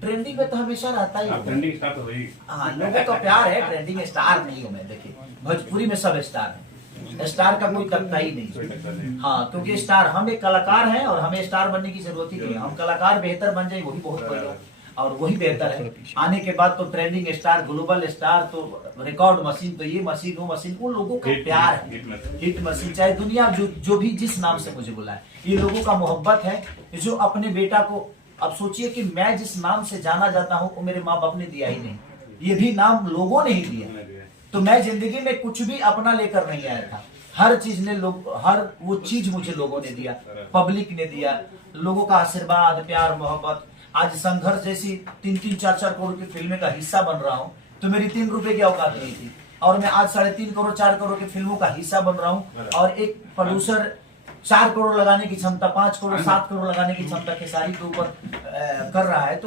Trending में तो हमेशा रहता ही है। ट्रेंडिंग स्टार तो वही। हाँ, लोगों का प्यार है, ट्रेंडिंग स्टार नहीं हूँ मैं। देखिए भोजपुरी में सब स्टार है, स्टार का कोई तख्ता ही नहीं। हाँ, क्योंकि स्टार हम एक कलाकार हैं और हमें स्टार बनने की जरूरत ही नहीं है। हम कलाकार बेहतर बन जाए वही बहुत बढ़िया और वही बेहतर है। आने के बाद तो ट्रेंडिंग स्टार, ग्लोबल स्टार, तो रिकॉर्ड मशीन, तो ये मशीन वो मशीन, वो लोगों का प्यार है। हिट मशीन, चाहे दुनिया जो भी जिस नाम से मुझे बुलाए, ये लोगों का मोहब्बत है जो अपने बेटा को। अब सोचिए कि मैं जिस नाम से जाना जाता हूँ वो मेरे माँ बाप ने दिया ही नहीं, ये भी नाम लोगों ने ही दिया। तो मैं जिंदगी में कुछ भी अपना लेकर नहीं आया था, हर चीज ने लोग, हर वो चीज मुझे लोगों ने दिया, पब्लिक ने दिया, लोगों का आशीर्वाद, प्यार, मोहब्बत। आज संघर्ष जैसी 3-3, 4-4 करोड़ की फिल्में का हिस्सा बन रहा हूँ, तो मेरी 3 रुपए की औकात नहीं थी, और मैं आज 3.5 करोड़ 4 करोड़ की फिल्मों का हिस्सा बन रहा हूँ। और एक प्रोड्यूसर 4 करोड़ लगाने की क्षमता, 5 करोड़ 7 करोड़ लगाने की क्षमता खेसारी के ऊपर कर रहा है। तो